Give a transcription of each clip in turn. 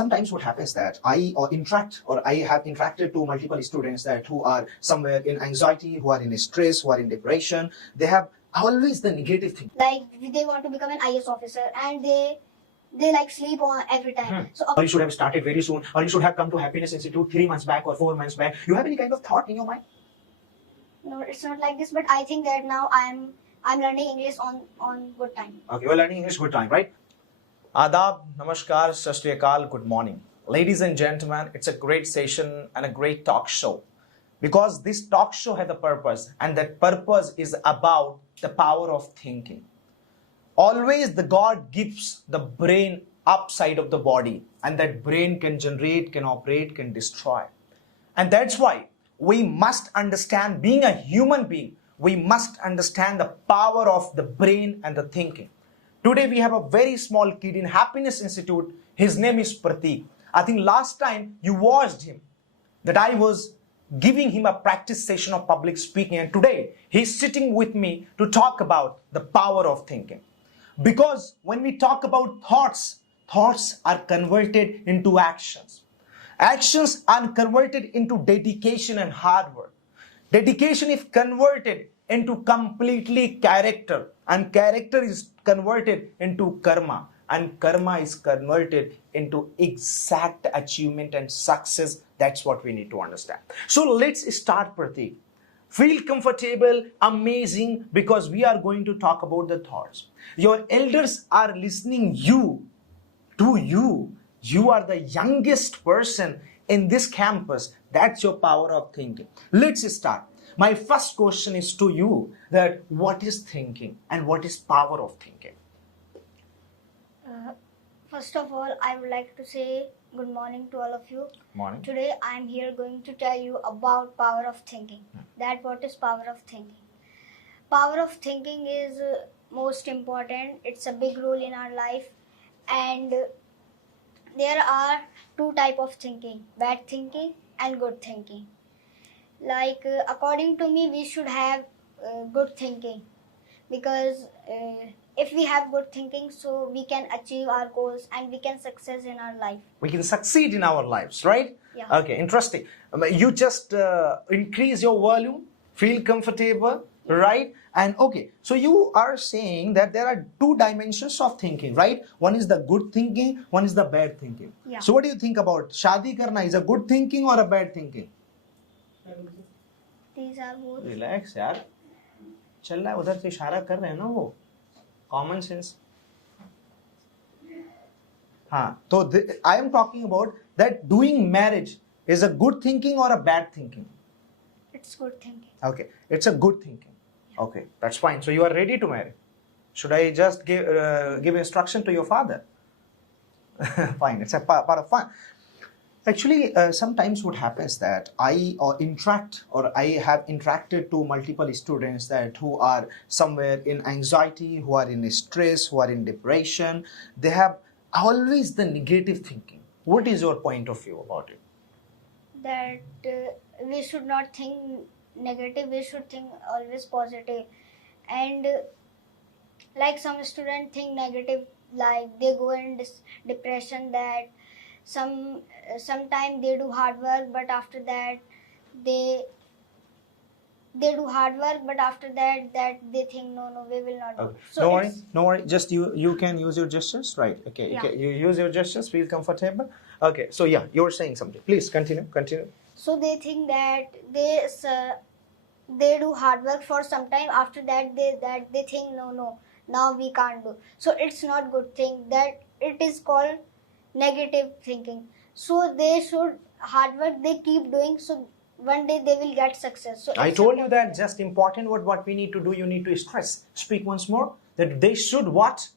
sometimes what happens that I have interacted to multiple students that who are somewhere in anxiety, who are in stress, who are in depression. They have always the negative thing. Like they want to become an IS officer and they like sleep on every time. So Or you should have started very soon, or you should have come to Happiness Institute 3 months back or 4 months back. You have any kind of thought in your mind? no, it's not like this. But I think that now I'm learning English on good time. Okay, we're learning English good time, right? Adab, Namaskar, Sat Shri Akal, good morning. Ladies and gentlemen, it's a great session and a great talk show. Because this talk show has a purpose, and that purpose is about the power of thinking. Always the God gives the brain upside of the body, and that brain can generate, can operate, can destroy. And that's why we must understand, being a human being, we must understand the power of the brain and the thinking. Today we have a very small kid in Happiness Institute. His name is Pratik. I think last time you watched him, that I was giving him a practice session of public speaking, and today he's sitting with me to talk about the power of thinking. Because when we talk about thoughts, thoughts are converted into actions. Actions are converted into dedication and hard work. Dedication is converted into completely character, and character is converted into karma, and karma is converted into exact achievement and success. That's what we need to understand. So let's start, Pratik. Feel comfortable, amazing, because we are going to talk about the thoughts. Your elders are listening to you. You are the youngest person in this campus. That's your power of thinking. Let's start. My first question is to you, that what is thinking and what is power of thinking? First of all, I would like to say good morning to all of you. Morning. Today I am here going to tell you about power of thinking. That what is power of thinking? Power of thinking is most important. It's a big role in our life, and there are two type of thinking: bad thinking and good thinking. Like according to me, we should have good thinking, because if we have good thinking, so we can achieve our goals and we can success in our life. We can succeed in our lives, right? Yeah. Okay, interesting. You just increase your volume, feel comfortable, right? And okay, so you are saying that there are two dimensions of thinking, right? One is the good thinking, one is the bad thinking. Yeah. So what do you think about shadi karna? Is a good thinking or a bad thinking? These are both. Relax, यार. चल रहा है, उधर से इशारा कर रहे हैं ना वो. Common sense. हाँ, तो I am talking about that doing marriage is a good thinking or a bad thinking? It's good thinking. Okay, it's a good thinking. Okay, that's fine. So you are ready to marry. Should I just give instruction to your father? Fine, it's a part of fun. Actually, sometimes what happens that I have interacted to multiple students that who are somewhere in anxiety, who are in stress, who are in depression. They have always the negative thinking. What is your point of view about it? That we should not think negative, we should think always positive. And like some students think negative, like they go in depression, that sometimes they do hard work, but after that they do hard work, but after that they think no, we will not do. Okay. So No worry. Just you can use your gestures, right? Okay. Yeah. Okay. You use your gestures. Feel comfortable. Okay. So yeah, you were saying something. Please continue. So they think that they do hard work for some time. After that they think no, now we can't do. So it's not good thing. That it is called negative thinking. So they should hard work. They keep doing. So one day they will get success. So I it's told a- you that just important what we need to do. You need to stress. Speak once more. That they should what?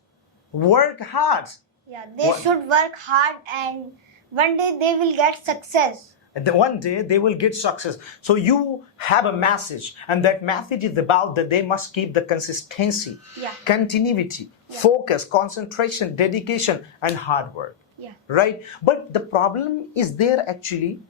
Work hard. Yeah, they What- should work hard, and one day they will get success. And then one day they will get success. So you have a message, and that message is about that they must keep the consistency, Yeah. continuity, focus, concentration, dedication, and hard work. Yeah. Right? But the problem is there actually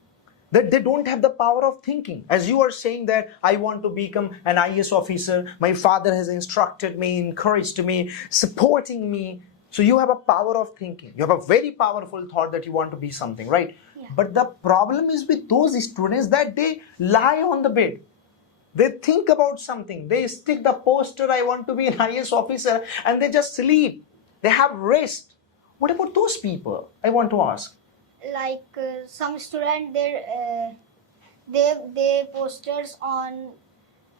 that they don't have the power of thinking. As you are saying that I want to become an IS officer, my father has instructed me, encouraged me, supporting me. So you have a power of thinking. You have a very powerful thought that you want to be something, right? Yeah. But the problem is with those students that they lie on the bed. They think about something. They stick the poster, I want to be an IAS officer, and they just sleep. They have rest. What about those people? I want to ask. Like some student, they posters on,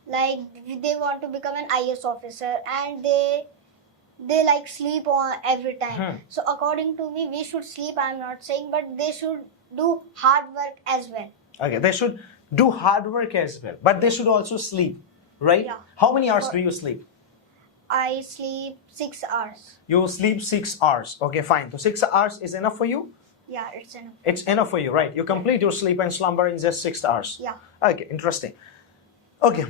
like they want to become an IAS officer, and they like sleep on every time. So according to me, we should sleep, I'm not saying, but they should do hard work as well. Okay, they should do hard work as well, but they should also sleep, right? Yeah. How many hours do you sleep? I sleep 6 hours. You sleep 6 hours. Okay, fine. So 6 hours is enough for you? Yeah, it's enough. It's enough for you, right? You complete your sleep and slumber in just 6 hours. Yeah. Okay, interesting. Okay,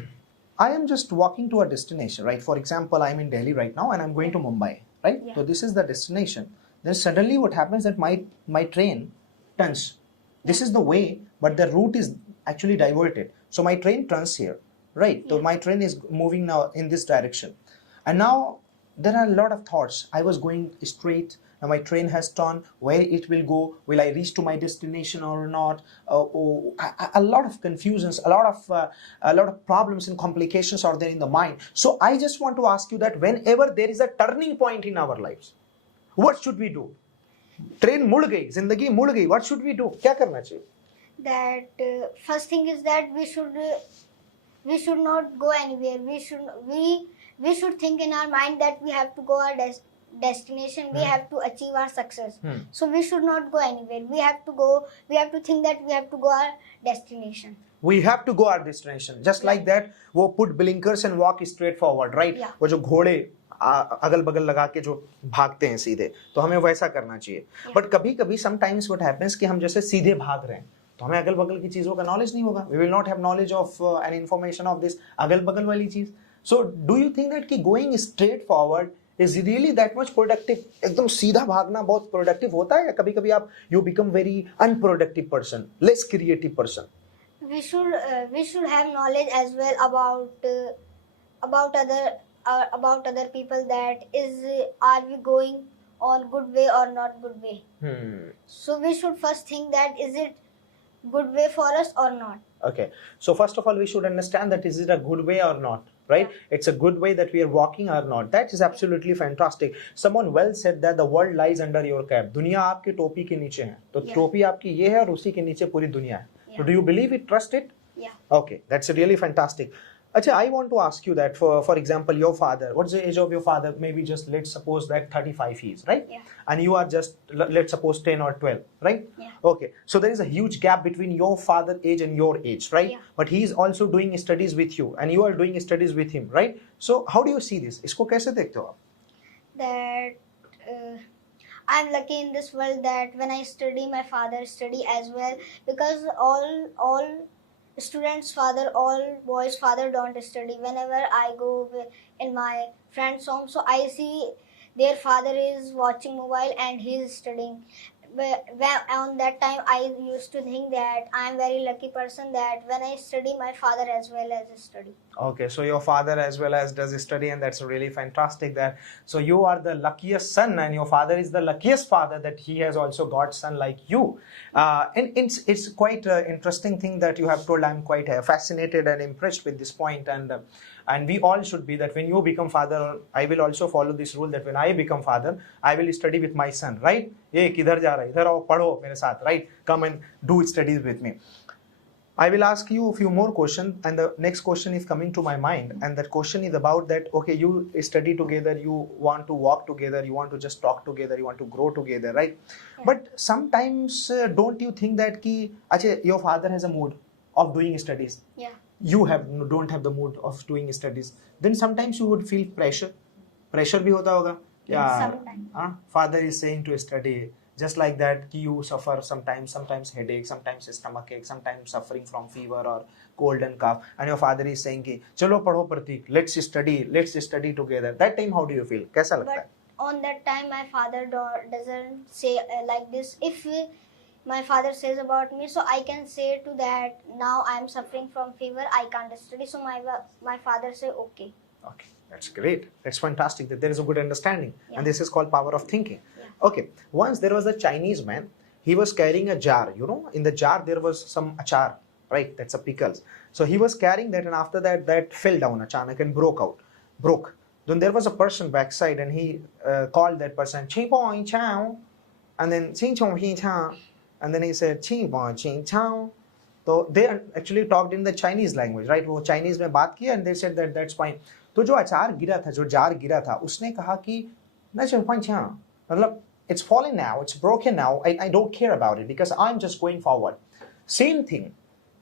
I am just walking to a destination, right? For example, I'm in Delhi right now and I'm going to Mumbai, right? Yeah. So this is the destination. Then suddenly what happens that my train turns. This is the way, but the route is actually diverted. So my train turns here, right? So Yeah. my train is moving now in this direction. And now there are a lot of thoughts. I was going straight. Now my train has turned. Where it will go? Will I reach to my destination or not? A lot of confusions, a lot of problems and complications are there in the mind. So I just want to ask you that whenever there is a turning point in our lives, what should we do? Train मुड़ गई, जिंदगी मुड़ गई, what should we do? क्या करना चाहिए? That first thing is that we should not go anywhere. We should think in our mind that we have to go our destination. We have to achieve our success. So we should not go anywhere. We have to think that we have to go our destination. We have to go our destination. Just like that, वो put blinkers and walk straight forward, right? Yeah. वो जो घोड़े अगल बगल लगा के जो भागते हैं सीधे, तो हमें वैसा करना चाहिए. बट कभी कभी समटाइम्स व्हाट हैपेंस कि हम जैसे सीधे भाग रहे हैं, तो हमें अगल बगल की चीजों का नॉलेज नहीं होगा. We will not have knowledge of an information of this अगल बगल वाली चीज. So do you think that कि going straight forward is really that much productive? एकदम सीधा भागना बहुत प्रोडक्टिव होता है, या कभी कभी आप you become very unproductive person, less creative person? We should have knowledge as well about other people, that are we going on good way or not good way. So we should first think that is it good way for us or not. Okay, so first of all we should understand that is it a good way or not, right? It's a good way that we are walking or not. That is absolutely fantastic. Someone well said that the world lies under your cap. दुनिया आपकी टोपी के नीचे है, तो टोपी आपकी ये है और उसी के नीचे पूरी दुनिया है. So do you believe it, trust it? Yeah. Okay, that's really fantastic. Achha, I want to ask you that for example, your father, what's the age of your father? Maybe just let's suppose that 35 he is, right? Yeah. And you are just, let's suppose 10 or 12, right? Yeah. Okay, so there is a huge gap between your father age and your age, right? Yeah. But he is also doing studies with you and you are doing studies with him, right? So how do you see this? इसको कैसे देखते हो आप? That I'm lucky in this world that when I study, my father study as well, because all students' father, all boys' father don't study. Whenever I go in my friend's home, so I see their father is watching mobile and he is studying. But on that time, I used to think that I am very lucky person that when I study, my father as well as study. Okay, so your father as well as does study, and that's really fantastic. That so you are the luckiest son, and your father is the luckiest father that he has also got son like you. And it's quite an interesting thing that you have told. I'm quite fascinated and impressed with this point, and we all should be that when you become father, I will also follow this rule that when I become father, I will study with my son, right? ये किधर जा रहा है? इधर आओ पढ़ो मेरे साथ, right? Come and do studies with me. I will ask you a few more questions, and the next question is coming to my mind, and that question is about that, okay, you study together, you want to walk together, you want to just talk together, you want to grow together, right? Yeah. But sometimes don't you think that your father has a mood of doing studies? Yeah. You don't have the mood of doing studies. Then sometimes you would feel pressure. Pressure भी होता होगा. Sometimes. Father is saying to study. Just like that, you suffer sometimes headache, sometimes stomach ache, sometimes suffering from fever or cold and cough, and your father is saying कि चलो पढ़ो प्रतीक, let's study together. That time how do you feel? कैसा लगता है? But on that time, my father doesn't say like this. If my father says about me, so I can say to that, now I am suffering from fever, I can't study. So my father say okay. Okay, that's great. That's fantastic that there is a good understanding. Yeah. And this is called power of thinking. Yeah. Okay, once there was a Chinese man, he was carrying a jar, you know, in the jar there was some achar, right? That's a pickles. So he was carrying that, and after that, that fell down achanak and broke. Then there was a person backside, and he called that person, Ching Pong Chow, and then Ching Chong Hi Chow, and then he said, Ching Pong Ching Chow. So they actually talked in the Chinese language, right? वो Chinese में बात किया, and they said that that's fine. तो जो अचार गिरा था, जो जार गिरा था, उसने कहा कि ना Ching Pong Chow, मतलब it's fallen now, it's broken now. I don't care about it because I'm just going forward. Same thing.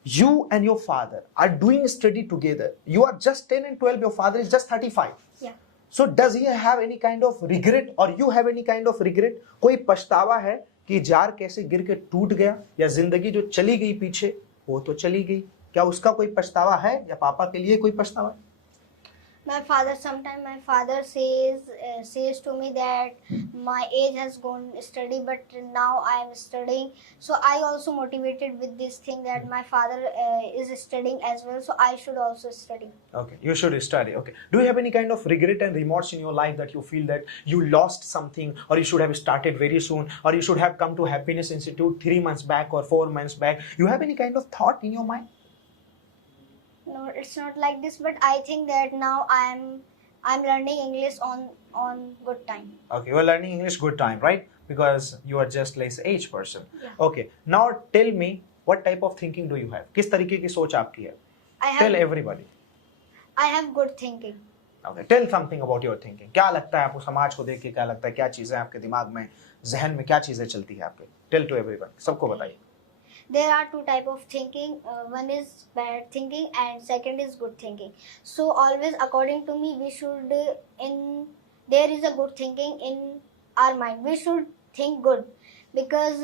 You and your father are doing study together. You are just 10 and 12. Your father is just 35. Yeah. So does he have any kind of regret, or you have any kind of regret? कोई पछतावा है कि jar कैसे गिर के टूट गया, या जिंदगी जो चली गई पीछे वो तो चली गई, क्या उसका कोई पछतावा है, या पापा के लिए कोई पछतावा है? Sometimes my father says to me that my age has gone study, but now I am studying. So I also motivated with this thing that my father is studying as well, so I should also study. Okay, you should study. Okay. Do you have any kind of regret and remorse in your life that you feel that you lost something, or you should have started very soon, or you should have come to Happiness Institute 3 months back or 4 months back? You have any kind of thought in your mind? No, it's not like this, but I think that now I'm learning English on good time. Okay, you are learning English good time, right? Because you are just less age person. Yeah. Okay, now tell me, what type of thinking do you have? किस तरीके की सोच आपकी है? Tell everybody. I have good thinking. Okay, tell something about your thinking. क्या लगता है आपको, समाज को देख के क्या लगता है, क्या चीजें आपके दिमाग में, जहन में क्या चीजें चलती है आपके? Tell to everyone. सबको बताइए. There are two type of thinking. One is bad thinking and second is good thinking. So always, according to me, we should there is a good thinking in our mind. We should think good, because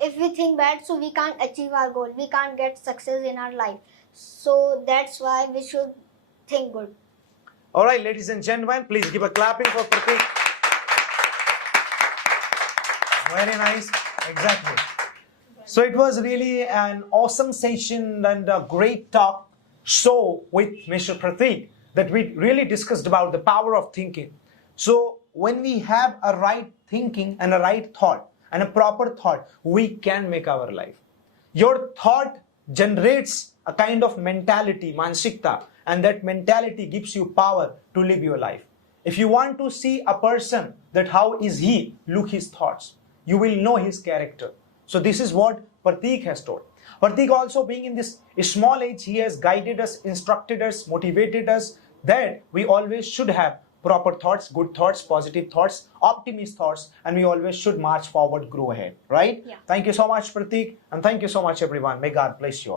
if we think bad, so we can't achieve our goal. We can't get success in our life. So that's why we should think good. All right, ladies and gentlemen, please give a clapping for Pratik. Very nice. Exactly. So it was really an awesome session and a great talk show with Mr. Pratik, that we really discussed about the power of thinking. So when we have a right thinking and a right thought and a proper thought, we can make our life. Your thought generates a kind of mentality, mansikta, and that mentality gives you power to live your life. If you want to see a person, that how is he, look his thoughts. You will know his character. So this is what Pratik has told. Pratik also, being in this small age, he has guided us, instructed us, motivated us that we always should have proper thoughts, good thoughts, positive thoughts, optimist thoughts, and we always should march forward, grow ahead, right? Yeah. Thank you so much, Pratik, and thank you so much, everyone. May God bless you all.